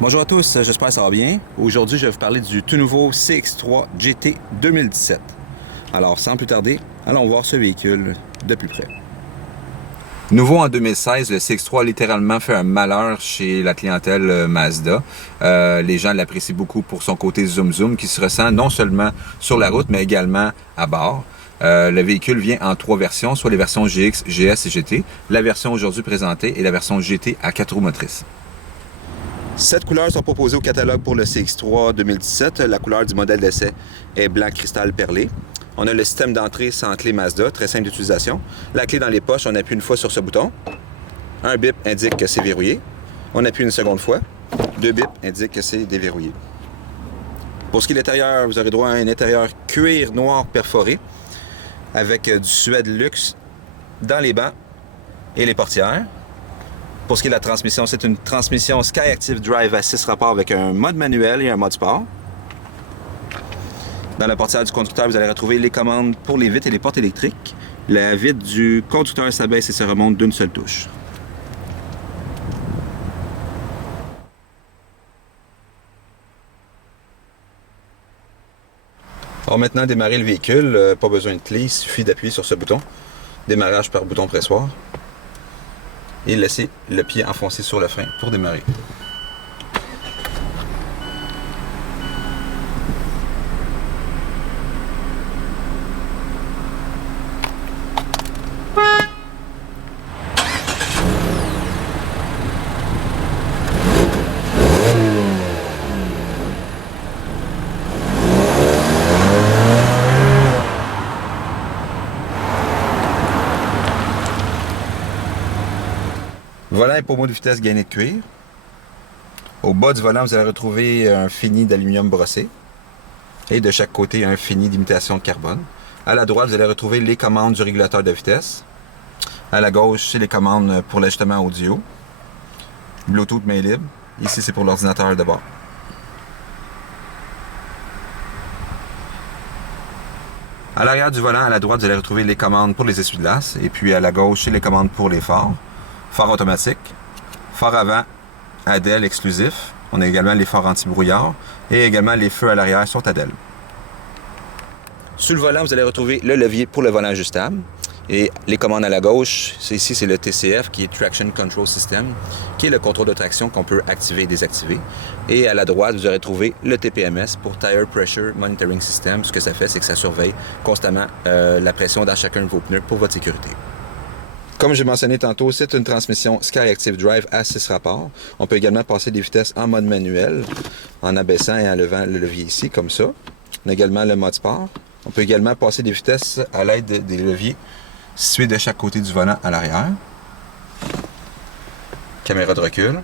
Bonjour à tous, j'espère que ça va bien. Aujourd'hui, je vais vous parler du tout nouveau CX-3 GT 2017. Alors, sans plus tarder, allons voir ce véhicule de plus près. Nouveau en 2016, le CX-3 a littéralement fait un malheur chez la clientèle Mazda. Les gens l'apprécient beaucoup pour son côté zoom-zoom qui se ressent non seulement sur la route, mais également à bord. Le véhicule vient en 3 versions, soit les versions GX, GS et GT. La version aujourd'hui présentée est la version GT à 4 roues motrices. 7 couleurs sont proposées au catalogue pour le CX-3 2017. La couleur du modèle d'essai est blanc cristal perlé. On a le système d'entrée sans clé Mazda, très simple d'utilisation. La clé dans les poches, on appuie une fois sur ce bouton. Un bip indique que c'est verrouillé. On appuie une seconde fois. 2 bips indiquent que c'est déverrouillé. Pour ce qui est de l'intérieur, vous aurez droit à un intérieur cuir noir perforé avec du suède luxe dans les bancs et les portières. Pour ce qui est de la transmission, c'est une transmission Skyactiv Drive à 6 rapports avec un mode manuel et un mode sport. Dans la portière du conducteur, vous allez retrouver les commandes pour les vitres et les portes électriques. La vitre du conducteur s'abaisse et se remonte d'une seule touche. On va maintenant démarrer le véhicule. Pas besoin de clé, il suffit d'appuyer sur ce bouton. Démarrage par bouton pressoir. Et laisser le pied enfoncé sur le frein pour démarrer. Volant et pommeau de vitesse gainé de cuir. Au bas du volant, vous allez retrouver un fini d'aluminium brossé. Et de chaque côté, un fini d'imitation de carbone. À la droite, vous allez retrouver les commandes du régulateur de vitesse. À la gauche, c'est les commandes pour l'ajustement audio. Bluetooth main libre. Ici, c'est pour l'ordinateur de bord. À l'arrière du volant, à la droite, vous allez retrouver les commandes pour les essuie-glaces. Et puis à la gauche, c'est les commandes pour les phares. Phare automatique, phare avant ADEL exclusif. On a également les phares anti-brouillard et également les feux à l'arrière sont ADEL. Sur le volant, vous allez retrouver le levier pour le volant ajustable. Et les commandes à la gauche, ici c'est le TCF qui est Traction Control System, qui est le contrôle de traction qu'on peut activer et désactiver. Et à la droite, vous aurez trouvé le TPMS pour Tire Pressure Monitoring System. Ce que ça fait, c'est que ça surveille constamment la pression dans chacun de vos pneus pour votre sécurité. Comme j'ai mentionné tantôt, c'est une transmission Skyactiv Drive à 6 rapports. On peut également passer des vitesses en mode manuel, en abaissant et en levant le levier ici, comme ça. On a également le mode sport. On peut également passer des vitesses à l'aide des leviers situés de chaque côté du volant à l'arrière. Caméra de recul.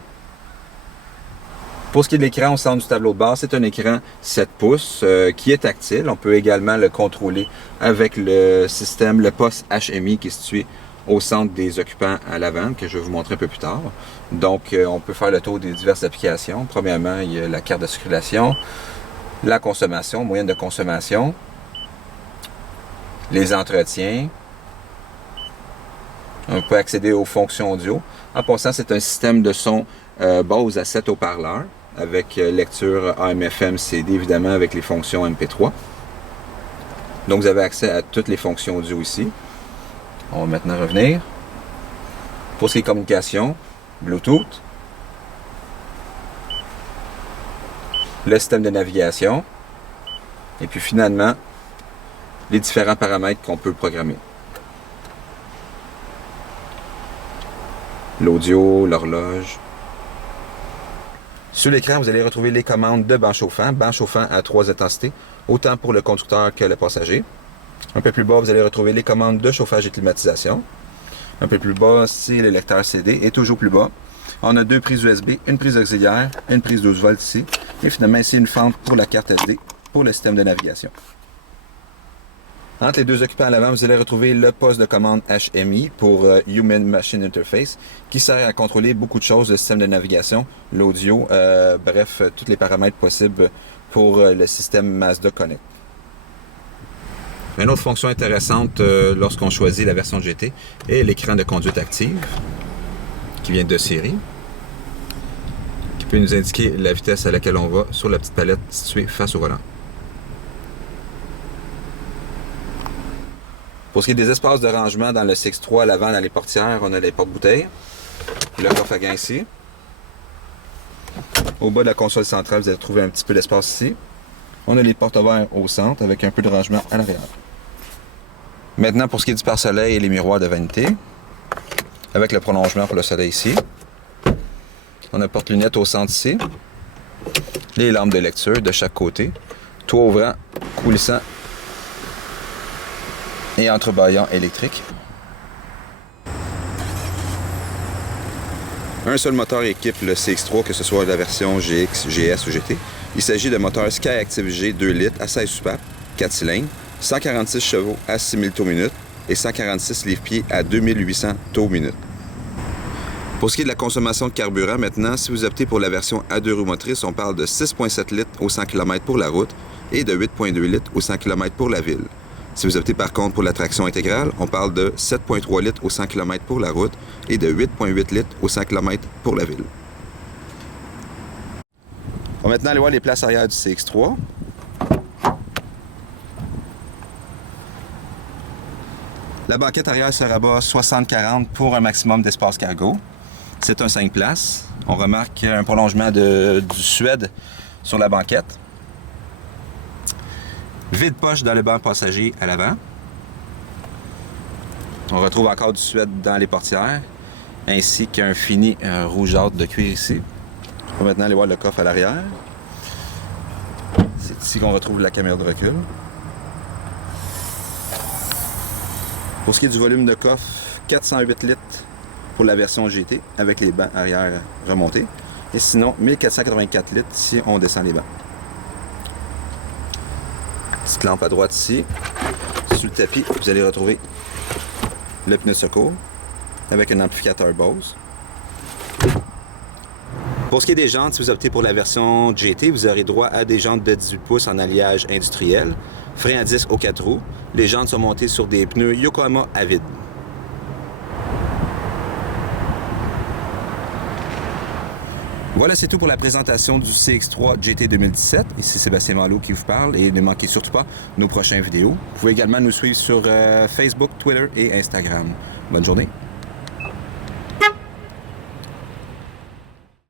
Pour ce qui est de l'écran au centre du tableau de bord, c'est un écran 7 pouces qui est tactile. On peut également le contrôler avec le système, le poste HMI qui est situé au centre des occupants à l'avant, que je vais vous montrer un peu plus tard. Donc, on peut faire le tour des diverses applications. Premièrement, il y a la carte de circulation, la consommation, moyenne de consommation, les entretiens. On peut accéder aux fonctions audio. En passant, c'est un système de son Bose à 7 haut-parleurs, avec lecture AM/FM, CD, évidemment, avec les fonctions MP3. Donc, vous avez accès à toutes les fonctions audio ici. On va maintenant revenir. Pour ce qui est communication, Bluetooth, le système de navigation, et puis finalement, les différents paramètres qu'on peut programmer. L'audio, l'horloge. Sur l'écran, vous allez retrouver les commandes de banc chauffant à 3 intensités, autant pour le conducteur que le passager. Un peu plus bas, vous allez retrouver les commandes de chauffage et climatisation. Un peu plus bas, c'est le lecteur CD. Et toujours plus bas, on a 2 prises USB, une prise auxiliaire, une prise 12 volts ici. Et finalement, ici, une fente pour la carte SD pour le système de navigation. Entre les deux occupants à l'avant, vous allez retrouver le poste de commande HMI pour Human Machine Interface qui sert à contrôler beaucoup de choses, le système de navigation, l'audio, bref, tous les paramètres possibles pour le système Mazda Connect. Une autre fonction intéressante lorsqu'on choisit la version GT est l'écran de conduite active qui vient de série, qui peut nous indiquer la vitesse à laquelle on va sur la petite palette située face au volant. Pour ce qui est des espaces de rangement dans le CX3 à l'avant, dans les portières, on a les porte-bouteilles, le coffre à gants ici. Au bas de la console centrale, vous allez trouver un petit peu d'espace ici. On a les porte-verres au centre avec un peu de rangement à l'arrière. Maintenant, pour ce qui est du pare-soleil et les miroirs de vanité, avec le prolongement pour le soleil ici. On a un porte-lunettes au centre ici. Les lampes de lecture de chaque côté. Toit ouvrant, coulissant et entrebâillant électrique. Un seul moteur équipe le CX3, que ce soit la version GX, GS ou GT. Il s'agit d'un moteur Skyactiv G 2 litres à 16 soupapes, 4 cylindres, 146 chevaux à 6000 tours minute et 146 livres-pieds à 2800 tours minute. Pour ce qui est de la consommation de carburant, maintenant, si vous optez pour la version à 2 roues motrices, on parle de 6,7 litres au 100 km pour la route et de 8,2 litres au 100 km pour la ville. Si vous optez par contre pour la traction intégrale, on parle de 7,3 litres au 100 km pour la route et de 8,8 litres au 100 km pour la ville. On va maintenant aller voir les places arrière du CX3. La banquette arrière se rabat 60-40 pour un maximum d'espace cargo. C'est un 5 places. On remarque un prolongement du Suède sur la banquette. Vide-poche dans le banc passager à l'avant. On retrouve encore du Suède dans les portières, ainsi qu'un fini rougeâtre de cuir ici. On va maintenant aller voir le coffre à l'arrière. C'est ici qu'on retrouve la caméra de recul. Pour ce qui est du volume de coffre, 408 litres pour la version GT avec les bancs arrière remontés. Et sinon, 1484 litres si on descend les bancs. Petite lampe à droite ici. Sous le tapis, vous allez retrouver le pneu de secours avec un amplificateur Bose. Pour ce qui est des jantes, si vous optez pour la version GT, vous aurez droit à des jantes de 18 pouces en alliage industriel, frein à disque aux 4 roues. Les jantes sont montées sur des pneus Yokohama à vide. Voilà, c'est tout pour la présentation du CX3 GT 2017. Ici Sébastien Malo qui vous parle et ne manquez surtout pas nos prochaines vidéos. Vous pouvez également nous suivre sur Facebook, Twitter et Instagram. Bonne journée!